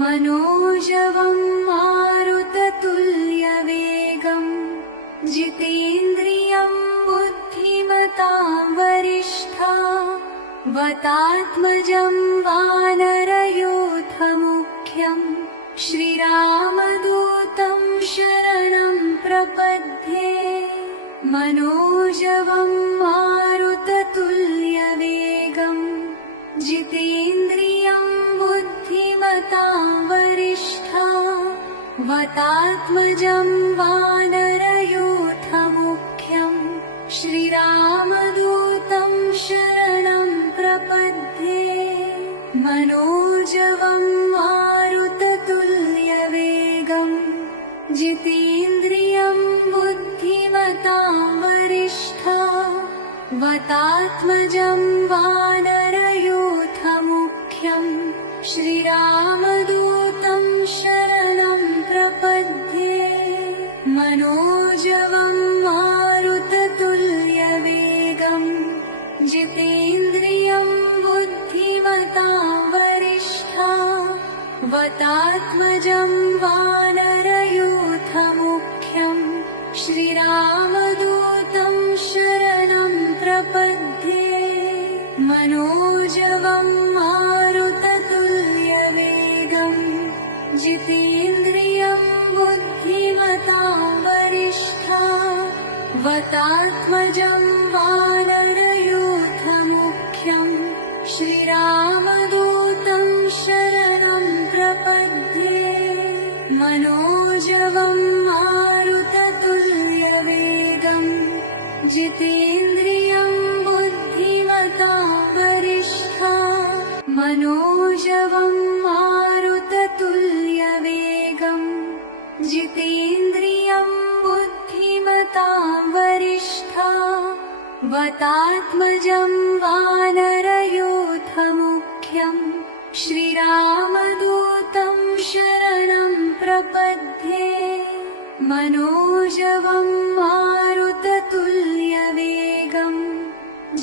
मनोजवं मारुततुल्यवेगं जितेन्द्रियं बुद्धिमतां वरिष्ठं वातात्मजं वानरयूथमुख्यं श्रीरामदूतं शरणं प्रपद्ये। मनोजवं मारुततुल्यवेगं जितेन्द्रियं बुद्धिमतां वरिष्ठं वातात्मजं वानरयूथमुख्यं श्रीरामदूतं शरणं प्रपद्ये। मनोजवं मारुततुल्यवेगं जितेन्द्रियं बुद्धिमतां वरिष्ठं वातात्मजं वानरयूथमुख्यं श्रीरामदूतं शरणं प्रपद्ये। मनोजवं मारुततुल्यवेगं जितेन्द्रियं बुद्धिमतां वरिष्ठं वातात्मजं वानरयूथमुख्यं श्रीरामदूतं शरणं प्रपद्ये। मनोजवं मारुततुल्यवेगं जितेन्द्रियं बुद्धिमतां वरिष्ठं वातात्मजं वानरयूथमुख्यं श्रीरामदूतं शरणं प्रपद्ये। मनोजवं मारुततुल्यवेगं जितेन्द्रियं बुद्धिमतां वरिष्ठं मनोजवं मारुततुल्यवेगं जितेन्द्रियं बुद्धिमतां वरिष्ठं वातात्मजं वानरयूथमुख्यं श्रीरामदूतं शरणं प्रपद्ये। मनोजवं मारुततुल्यवेगं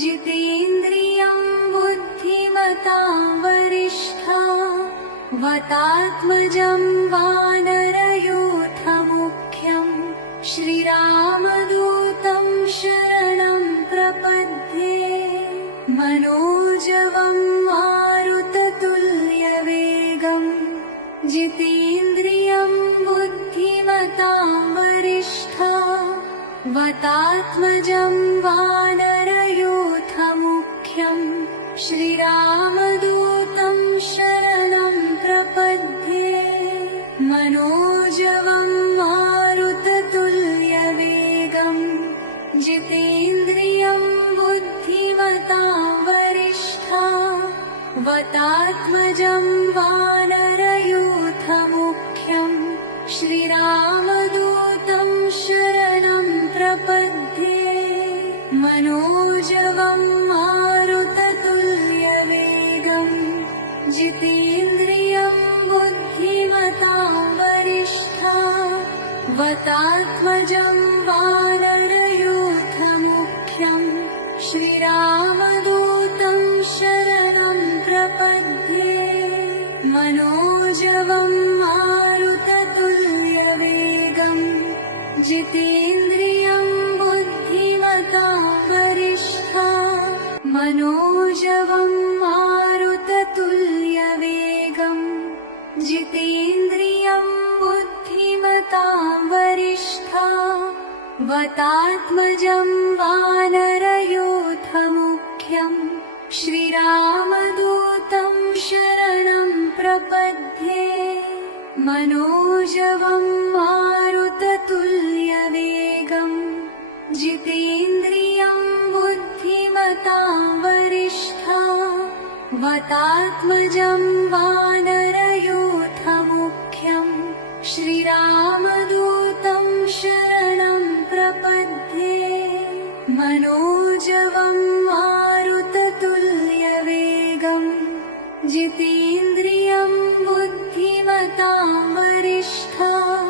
जितेन्द्रियं बुद्धिमतां वरिष्ठं वातात्मजं वानरयूथमुख्यं श्रीरामदूतं शरणं प्रपद्ये। मनोजवं मारुततुल्यवेगं जितेन्द्रियं बुद्धिमतां वरिष्ठं वातात्मजं वानरयूथमुख्यं श्रीरामदूतं शरणं प्रपद्ये। मनोजवं मारुततुल्यवेगं जितेन्द्रियं बुद्धिमतां वरिष्ठं वातात्मजं वानरयूथमुख्यं श्रीरामदूतं शरणं प्रपद्ये। मनोजवं मारुततुल्यवेगं जितेन्द्रियं बुद्धिमतां वरिष्ठं वातात्मजं वानरयूथमुख्यं श्रीरामदूतं शरणं प्रपद्ये। मनोजवं मारुततुल्यवेगं जितेन्द्रियं बुद्धिमतां वरिष्ठं मनोजवं मारुततुल्यवेगं जितेन्द्रियं बुद्धिमतां वरिष्ठं वातात्मजं वानरयूथमुख्यं श्रीरामदूतं शरणं प्रपद्ये। मनोजवं मारुततुल्यवेगं जितेन्द्रियं बुद्धिमतां वरिष्ठं वातात्मजं वानरयूथमुख्यं श्रीरामदूतं शरणं प्रपद्ये। मनोजवं मारुततुल्यवेगं जितेन्द्रियं बुद्धिमतां वरिष्ठं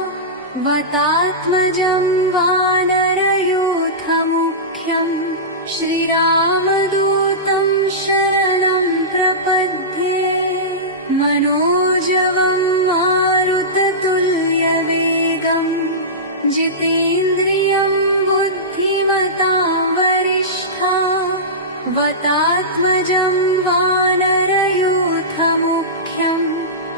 वातात्मजं वानरयूथमुख्यं श्रीरामदूतं शरणं प्रपद्ये। मनोजवं वतात्मजं वानरयूथमुख्यं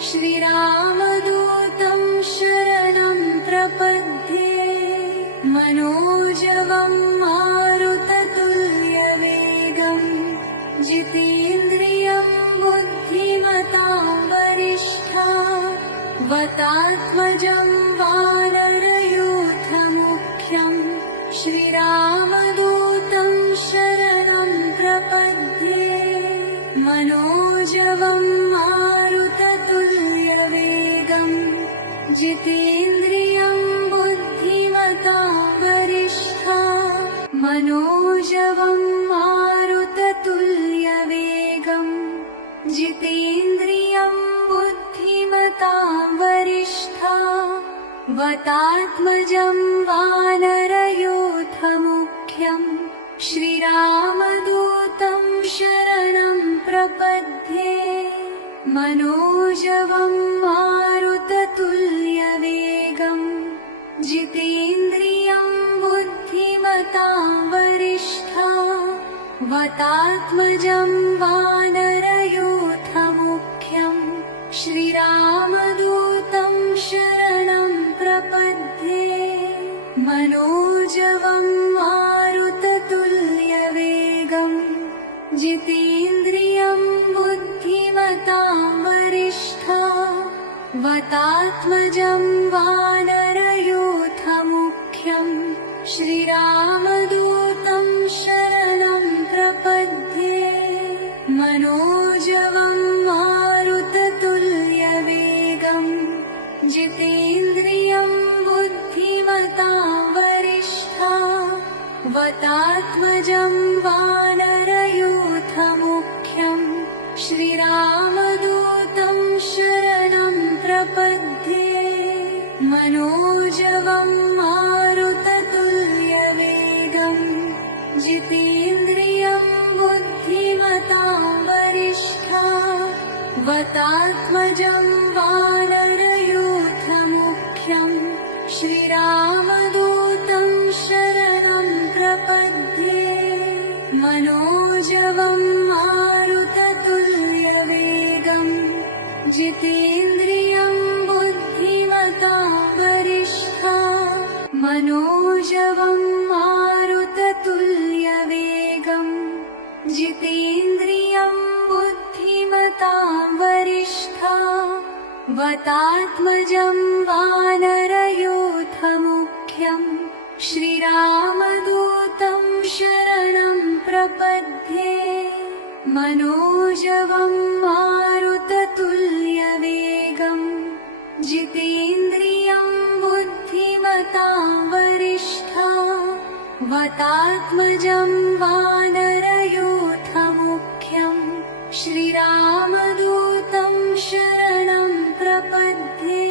श्रीरामदूतं शरणं प्रपद्ये मनोजवं मारुततुल्यवेगं जितेन्द्रियं बुद्धिमतां वरिष्ठं वतात्मजं वानरयूथमुख्यं श्रीरामदूतं शरणं प्रपद्ये मनोजवं मारुततुल्यवेगं जितेन्द्रियं बुद्धिमतां वरिष्ठं मनोजवं मारुततुल्यवेगं जितेन्द्रियं बुद्धिमतां वरिष्ठं वतात्मजं वानरयूथमुख्यं श्रीरामदूतं शरणं प्रपद्ये मनोजवं मारुततुल्यवेगं जितेन्द्रियं बुद्धिमतां वरिष्ठं वतात्मजं वानरयूथमुख्यं श्रीरामदूतं शरणं प्रपद्ये मनोजवं मारुततुल्यवेगं जितेन्द्रियं बुद्धिमतां वरिष्ठं वतात्मजं वानरयूथमुख्यं श्रीरामदूतं शरणं प्रपद्ये मनोजवं मारुततुल्यवेगं जितेन्द्रियं बुद्धिमतां वरिष्ठं वतात्मजं वानरयूथमुख्यं श्रीरामदूतं शरणं प्रपद्ये मनोजवं मारुततुल्यवेगं जितेन्द्रियं बुद्धिमतां वरिष्ठं वतात्मजं वानरयूथमुख्यं श्रीरामदूतं शरणं प्रपद्ये मनोजवं मारुततुल्यवेगं जितेन्द्रियं बुद्धिमतां वरिष्ठं मनोजवं मारुततुल्यवेगं जितेन्द्रियं बुद्धिमतां वरिष्ठं वतात्मजं वानरयूथमुख्यं श्रीरामदूतं शरणं प्रपद्ये मनोजवं मारुततुल्यवेगं जितेन्द्रियं बुद्धिमतां वरिष्ठं वतात्मजं वानरयूथमुख्यं श्रीरामदूतं शरणं प्रपद्ये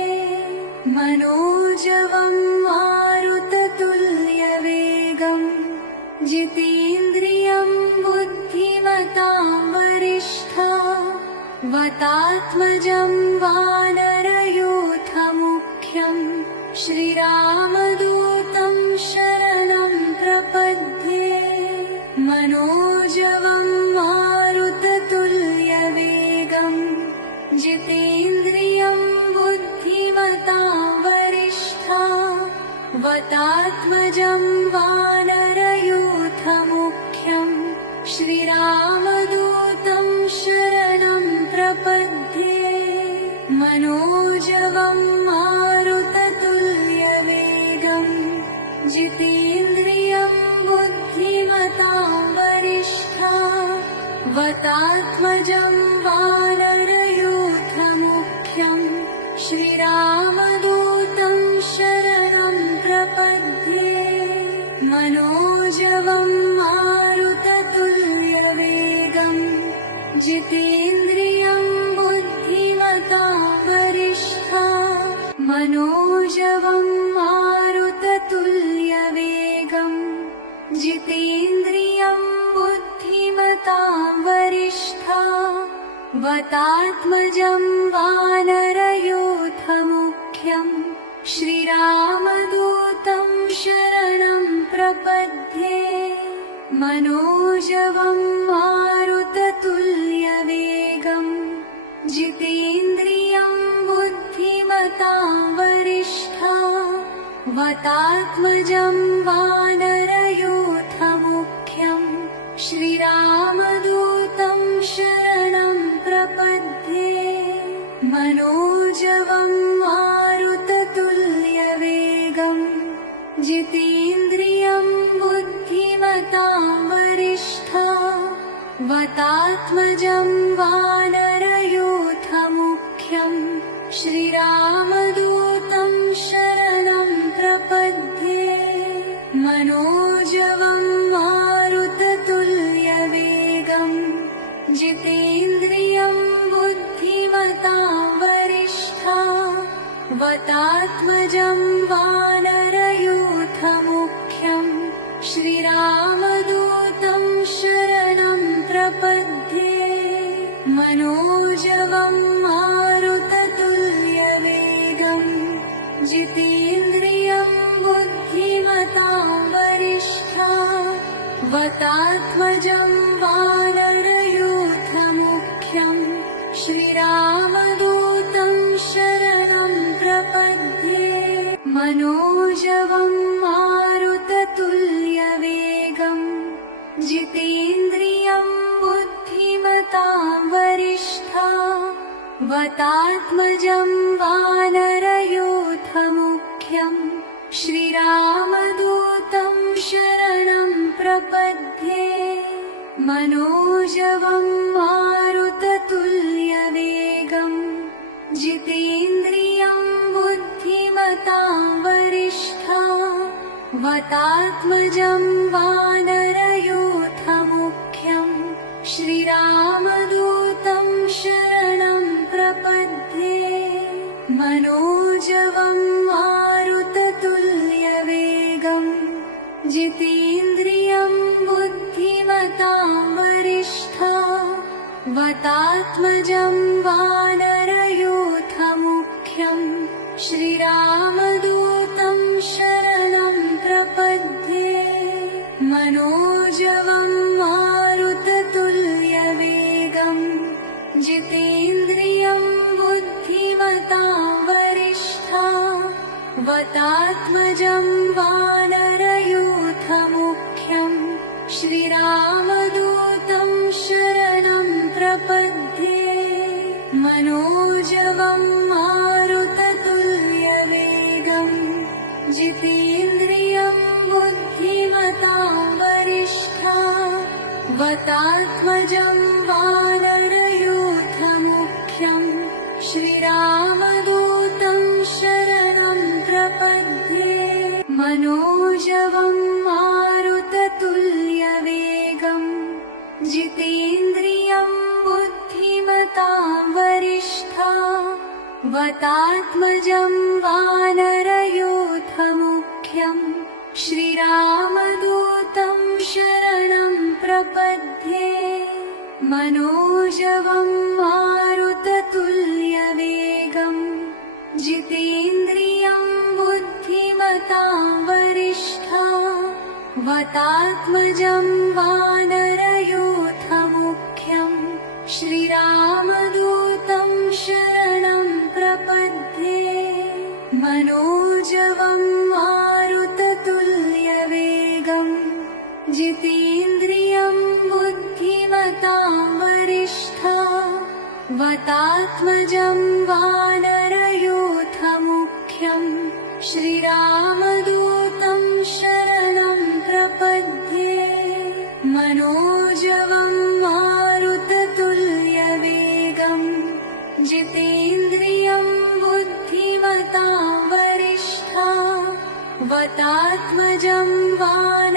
मनोजवं मारुततुल्यवेगं जितेन्द्रियं बुद्धिमतां वरिष्ठं वतात्मजं वानरयूथमुख्यं श्रीरामदूतं शरणं प्रपद्ये मनोजवं मारुततुल्यवेगं जितेन्द्रियं बुद्धिमतां वरिष्ठं वतात्मजं वानरयूथमुख्यं श्रीरामदूतं शरणं प्रपद्ये मनोजवं मारुततुल्यवेगं जितेन्द्रियं बुद्धिमतां वरिष्ठं वतात्मजं वानरयूथमुख्यं श्रीरामदूतं शरणं प्रपद्ये मनोजवं मारुततुल्यवेगं जितेन्द्रियं बुद्धिमतां वरिष्ठं मनोजवं मारुततुल्यवेगं जितेन्द्रियं बुद्धिमतां वरिष्ठं वतात्मजं वानरयूथमुख्यं श्रीरामदूतं शरणं प्रपद्ये मनोजवं जितेन्द्रियं बुद्धिमतां वरिष्ठं वातात्मजं वानरयूथमुख्यं श्रीरामदूतं शरणं प्रपद्ये मनोजवं मारुततुल्यवेगं जितेन्द्रियं बुद्धिमतां वरिष्ठं वातात्मजं वानरयूथमुख्यं श्रीरामदूतं शरणं प्रपद्ये मनोजवं मारुततुल्यवेगं जितेन्द्रियं बुद्धिमतां वरिष्ठं वातात्मजं वानरयूथमुख्यं श्रीरामदूतं शरणं प्रपद्ये मनोजवं मारुततुल्यवेगं जितेन्द्रियं बुद्धिमतां वरिष्ठं वातात्मजं वानरयूथमुख्यं श्रीरामदूतं शरणं प्रपद्ये मनोजवं मारुततुल्यवेगं जितेन्द्रियं बुद्धिमतां वरिष्ठं वातात्मजं वानरयूथमुख्यं श्रीरामदूतं शरणं प्रपद्ये मनोजवं मारुततुल्यवेगं जितेन्द्रियं बुद्धिमतां वरिष्ठं वातात्मजं वानरयूथमुख्यं श्रीरामदूतं शरणं प्रपद्ये मनोजवं मारुततुल्यवेगं जितेन्द्रियं बुद्धिमतां वरिष्ठं वातात्मजं वानरयूथमुख्यं श्रीरामदूतं शरणं प्रपद्ये मनोजवं मारुततुल्यवेगं जितेन्द्रियं बुद्धिमतां वरिष्ठं वातात्मजं वानरयूथमुख्यं श्रीरामदूतं शरणं प्रपद्ये मनोजवं मारुततुल्यवेगं जितेन्द्रियं बुद्धिमतां वरिष्ठं वातात्मजं वानरयूथमुख्यं श्रीरामदूतं शरणं प्रपद्ये मनोजवं मारुततुल्यवेगं जितेन्द्रियं बुद्धिमतां वरिष्ठं वातात्मजं वानरयूथमुख्यं श्रीरामदूतं शरणं प्रपद्ये मनोजवं मारुततुल्यवेगं जितेन्द्रियं बुद्धिमतां वरिष्ठं वातात्मजं वानरयूथमुख्यं श्रीरामदूतं शरणं प्रपद्ये मनोजवं मारुततुल्यवेगं जितेन्द्रियं बुद्धिमतां वरिष्ठं वातात्मजं वानरयूथमुख्यं श्रीरामदूतं शरणं प्रपद्ये मनोजवं मारुततुल्यवेगं जितेन्द्रियं बुद्धिमतां वरिष्ठं वातात्मजं वानरयूथमुख्यं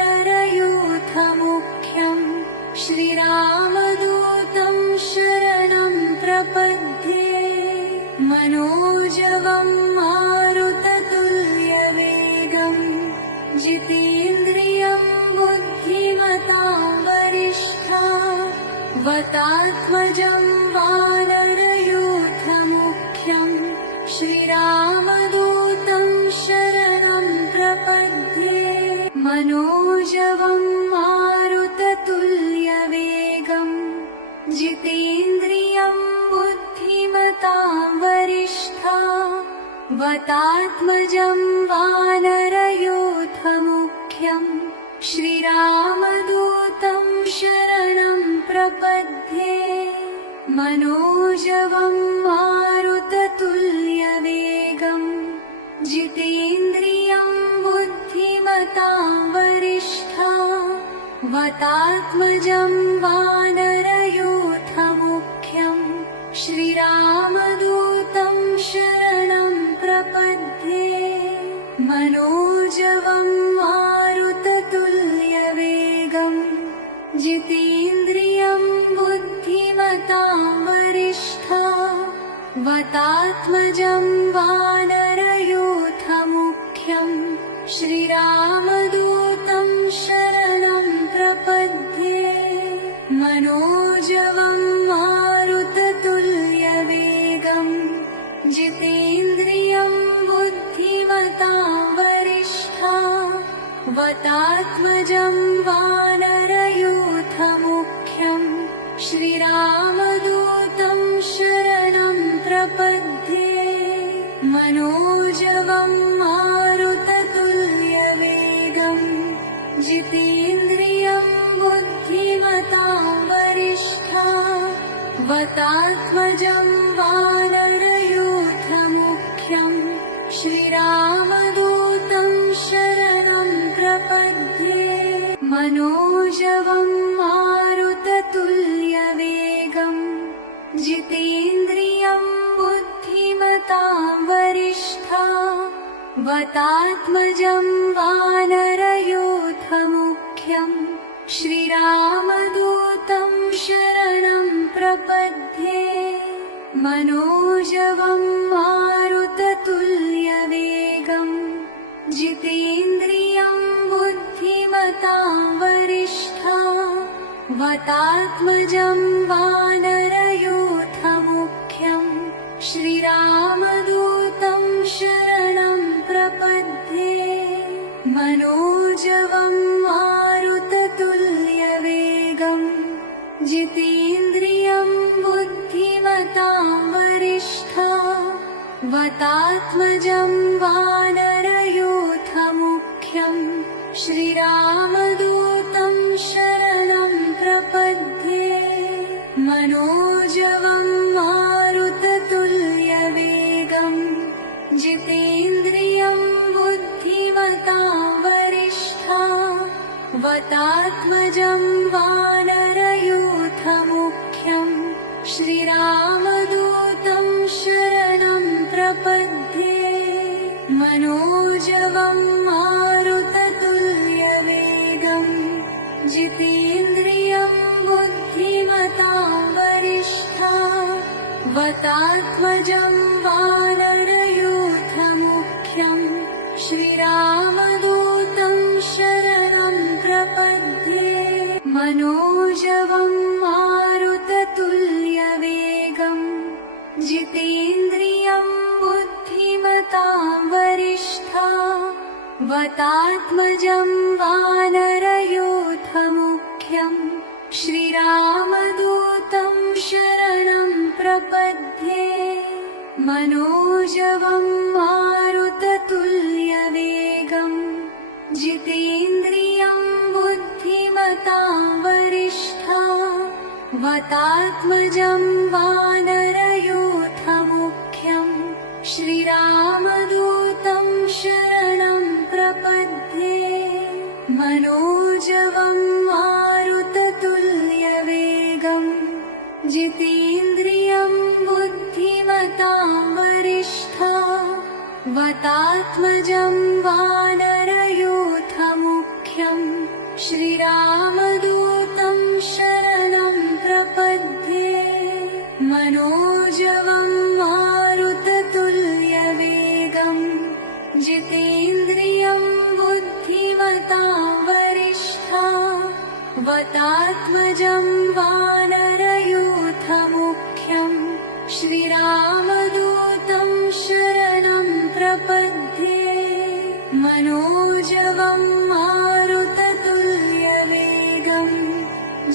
श्रीरामदूतं शरणं प्रपद्ये मनोजवं मारुततुल्यवेगं जितेन्द्रियं बुद्धिमतां वरिष्ठं वातात्मजं वानरयूथमुख्यं श्रीरामदूतं शरणं प्रपद्ये मनोजवं मारुततुल्यवेगं जितेन्द्रियं बुद्धिमतां वतात्मजं वानरयूथमुख्यं श्रीरामदूतं शरणं प्रपद्ये मनोजवं मारुततुल्यवेगं जितेन्द्रियं बुद्धिमतां वरिष्ठं वतात्मजं वानरयूथमुख्यं श्रीरामदूतं शरणं प्रपद्ये मनोजवं मारुततुल्यवेगं जितेन्द्रियं बुद्धिमतां वरिष्ठं वतात्मजं वानरयूथमुख्यं श्रीरामदूतं शरणं प्रपद्ये मनोजवं मारुततुल्यवेगं जितेन्द्रियं बुद्धिमतां वरिष्ठं वतात्मजं वानरयूथमुख्यं श्रीरामदूतं शरणं प्रपद्ये मनोजवं मारुततुल्यवेगं जितेन्द्रियं बुद्धिमतां वरिष्ठं वतात्मजं वानरयूथमुख्यं श्रीरामदूतं शरणं प्रपद्ये मनोजवं मारुततुल्यवेगं जितेन्द्रियं बुद्धिमतां वरिष्ठं वतात्मजं वानरयूथमुख्यं श्रीरामदूतं शरणं प्रपद्ये मनोजवं मारुततुल्यवेगं जितेन्द्रियं बुद्धिमतां वरिष्ठं वतात्मजं वानरयूथमुख्यं श्रीरामदूतं शरणं प्रपद्ये मनोजवं मारुततुल्यवेगं जितेन्द्रियं बुद्धिमतां वरिष्ठं वतात्मजं वानरयूथमुख्यं श्रीरामदूतं शरणं प्रपद्ये मनोजवं मारुततुल्यवेगं जितेन्द्रियं बुद्धिमतां वरिष्ठं वतात्मजं वानरयूथमुख्यं श्रीरामदूतं शरणं प्रपद्ये मनोजवं मारुततुल्यवेगं जितेन्द्रियं बुद्धिमतां वरिष्ठं वतात्मजं वानरयूथमुख्यं श्रीरामदूतं शरणं प्रपद्ये मनोजवं मारुततुल्यवेगं जितेन्द्रियं बुद्धिमतां वरिष्ठं वतात्मजं वानरयूथमुख्यं श्रीरामदूतं शरणं प्रपद्ये मनोजवं मारुततुल्यवेगं जितेन्द्रियं बुद्धिमतां वरिष्ठं वतात्मजं वानरयूथमुख्यं श्रीरामदूतं शरणं प्रपद्ये मनोजवं मारुततुल्यवेगं जितेन्द्रियं बुद्धिमतां वरिष्ठं वतात्मजं वानरयूथमुख्यं श्रीरामदूतं शरणं प्रपद्ये मनोजवं मारुततुल्यवेगं जितेन्द्रियं बुद्धिमतां वरिष्ठं वतात्मजं वानरयूथमुख्यं श्रीरामदूतं शरणं प्रपद्ये मनोजवं मारुततुल्यवेगं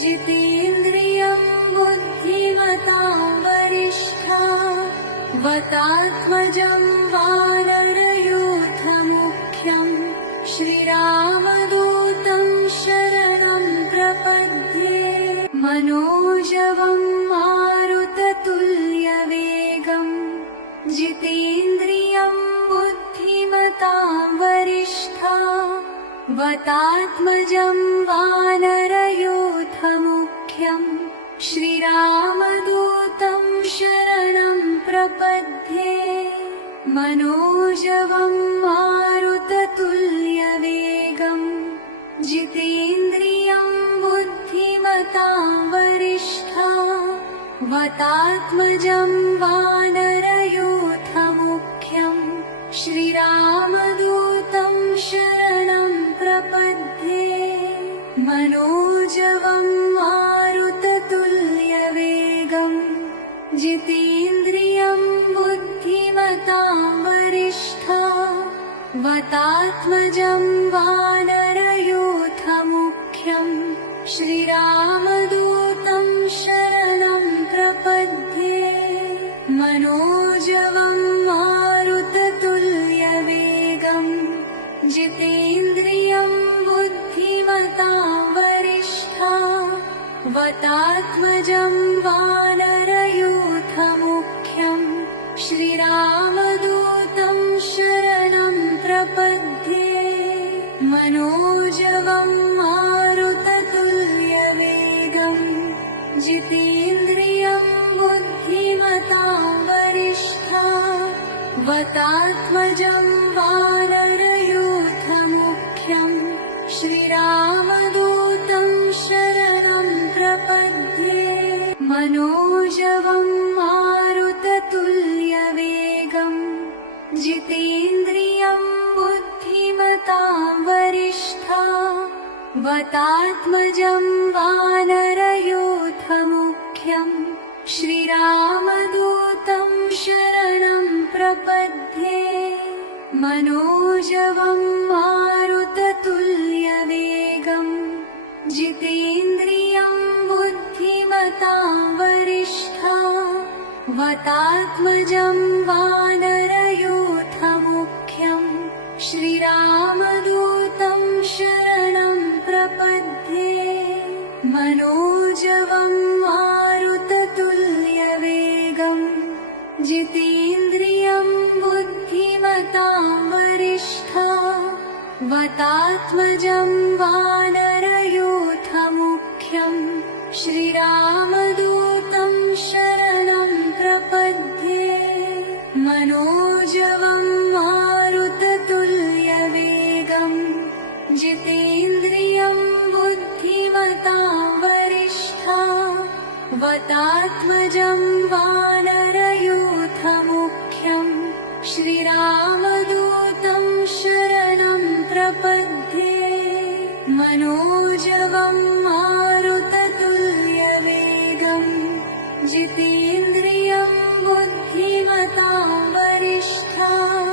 जितेन्द्रियं बुद्धिमतां वरिष्ठं वतात्मजं वानरयूथमुख्यं श्रीरामदूतं शरणं प्रपद्ये मनोजवं मारुततुल्यवेगं जितेन्द्रियं बुद्धिमतां वरिष्ठं वतात्मजं वानरयूथमुख्यं श्रीरामदूतं शरणं प्रपद्ये मनोजवं मारुततुल्यवेगं जितेन्द्रियं बुद्धिमतां वरिष्ठं वतात्मजं वानरयूथमुख्यं श्रीरामदूतं शरणं प्रपद्ये मनोजवं मारुततुल्यवेगं जितेन्द्रियं बुद्धिमतां वरिष्ठं वतात्मजं वानरयूथमुख्यं श्रीरामदूतं शरणं प्रपद्ये मनोजवं मारुततुल्यवेगं जितेन्द्रियं बुद्धिमतां वरिष्ठं वतात्मजं वानरयूथमुख्यं श्रीरामदूतं शरणं प्रपद्ये मनोजवं मारुततुल्यवेगं जितेन्द्रियं बुद्धिमतां वरिष्ठं वतात्मजं वानरयूथमुख्यं श्रीरामदूतं शरणं प्रपद्ये मनोजवं मारुततुल्यवेगं जितेन्द्रियं बुद्धिमतां वरिष्ठं वतात्मजं वानरयूथमुख्यं श्रीरामदूतं शरणं प्रपद्ये मनोजवं मारुततुल्यवेगं जितेन्द्रियं बुद्धिमतां वरिष्ठं वतात्मजं वानरयूथमुख्यं श्रीरामदूतं शरणं प्रपद्ये मनोजवं मारुततुल्यवेगं जितेन्द्रियं बुद्धिमतां वरिष्ठं वतात्मजं वानरयूथमुख्यं श्रीरामदूतं शरणं प्रपद्ये मनोजवं मारुततुल्यवेगं जितेन्द्रियं बुद्धिमतां वरिष्ठं वतात्मजं वानरयूथमुख्यं श्रीरामदूतं शरणं प्रपद्ये मनोजवं मारुततुल्यवेगं जितेन्द्रियं बुद्धिमतां वरिष्ठं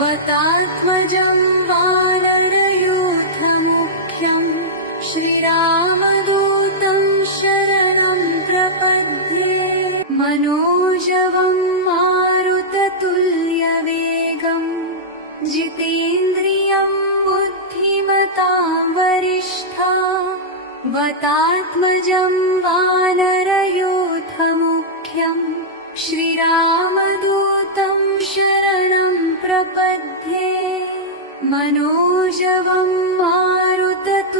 वतात्मजं वानरयूथमुख्यं श्रीरामदूतं शरणं प्रपद्ये मनोजवं मारुततुल्यवेगं जितेन्द्रियं बुद्धिमतां वरिष्ठं वतात्मजं वानरयूथमुख्यं श्रीरामदूतं शरणं प्रपद्ये मनोजवं मारुततुल्यवेगं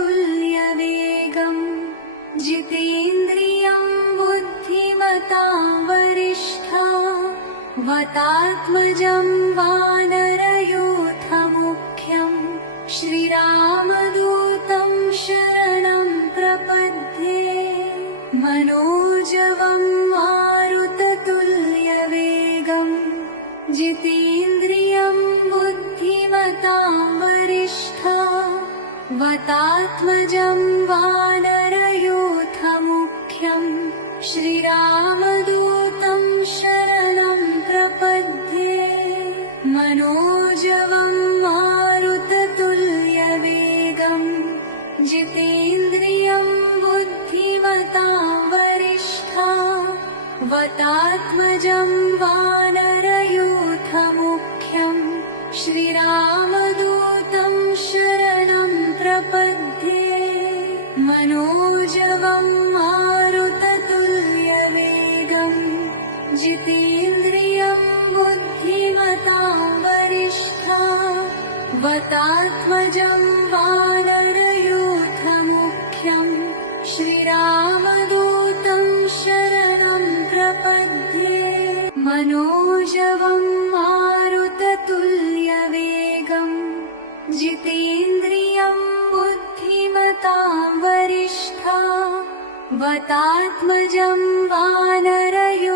जितेन्द्रियं बुद्धिमतां वरिष्ठं वतात्मजं वानरयूथमुख्यं श्रीरामदूतं शरणं प्रपद्ये मनोजवं मारुततुल्यवेगं जितेन्द्रियं बुद्धिमतां वरिष्ठं वतात्मजं वानरयूथमुख्यं श्रीरामदूतं शरणं प्रपद्ये मनोजवं मारुततुल्यवेगं जितेन्द्रियं बुद्धिमतां वरिष्ठं वतात्मजं वानर श्रीरामदूतं शरणं प्रपद्ये मनोजवं मारुततुल्यवेगं जितेन्द्रियं बुद्धिमतां वरिष्ठं वतात्मजं वानरयूथमुख्यं श्रीरामदूतं शरणं प्रपद्ये मनोजवं मारुततुल्यवेगं जितेन्द्रियं बुद्धिमतां वरिष्ठं वतात्मजं वानरयूथमुख्यं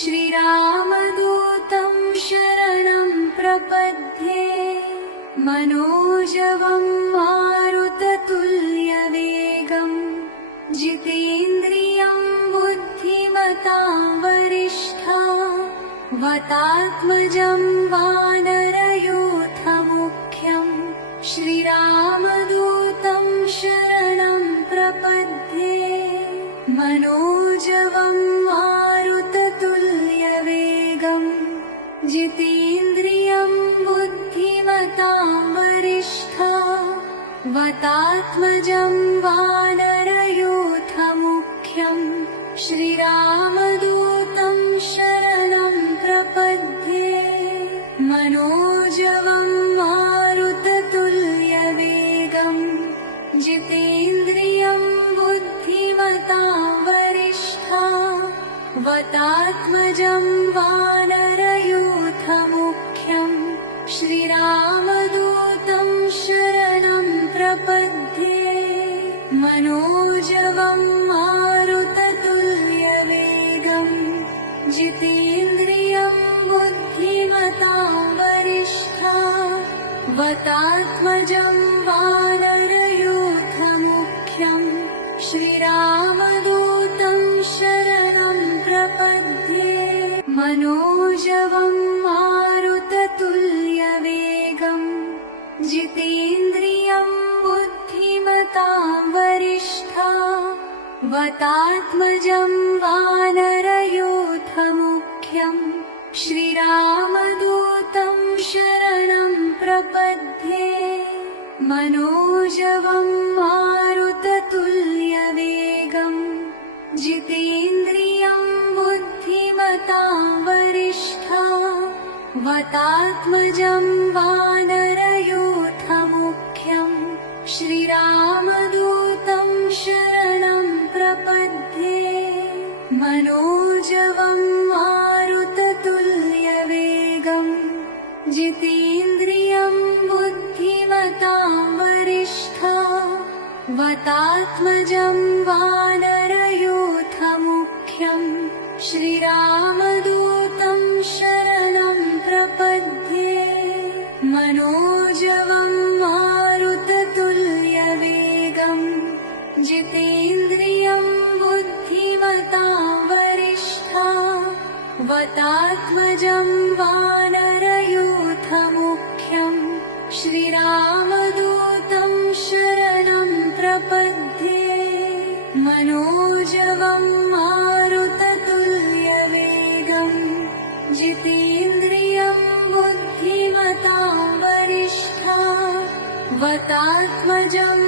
श्रीरामदूतं शरणं प्रपद्ये मनोजवं मारुततुल्यवेगं जितेन्द्रियं बुद्धिमतां वरिष्ठं वतात्मजं वानरयूथमुख्यं श्रीरामदूतं शरणं प्रपद्ये मनोजवं मारुततुल्यवेगं जितेन्द्रियं बुद्धिमतां वरिष्ठं वतात्मजं वानरयूथमुख्यं श्रीरामदूतं शरणं प्रपद्ये मनोजवं मारुततुल्यवेगं जितेन्द्रियं बुद्धिमतां वरिष्ठं वतात्मजं वानरयूथमुख्यं श्रीरामदूतं शरणं प्रपद्ये मनोजवं मारुततुल्यवेगं जितेन्द्रियं बुद्धिमतां वरिष्ठं वतात्मजं वानरयूथमुख्यं श्रीरामदूतं शरणं प्रपद्ये मनोजवं मारुततुल्यवेगं जितेन्द्रियं बुद्धिमतां वरिष्ठं वतात्मजं वानरयूथमुख्यं श्रीरामदूतं शरणं प्रपद्ये मनोजवं मारुततुल्यवेगं जितेन्द्रियं बुद्धिमतां वरिष्ठं वतात्मजं वानरयूथमुख्यं श्रीरामदूतं शरणं प्रपद्ये मनोजवं मारुततुल्यवेगं जितेन्द्रियं बुद्धिमतां वरिष्ठं वतात्मजं वानरयूथमुख्यं श्रीरामदूतं शरणं प्रपद्ये मनोजवं मारुततुल्यवेगं जितेन्द्रियं बुद्धिमतां वरिष्ठं वतात्मजं वानरयूथमुख्यं श्रीरामदूतं शरणं प्रपद्ये मनोजवं मारुततुल्यवेगं जितेन्द्रियं बुद्धिमतां वरिष्ठं वतात्मजं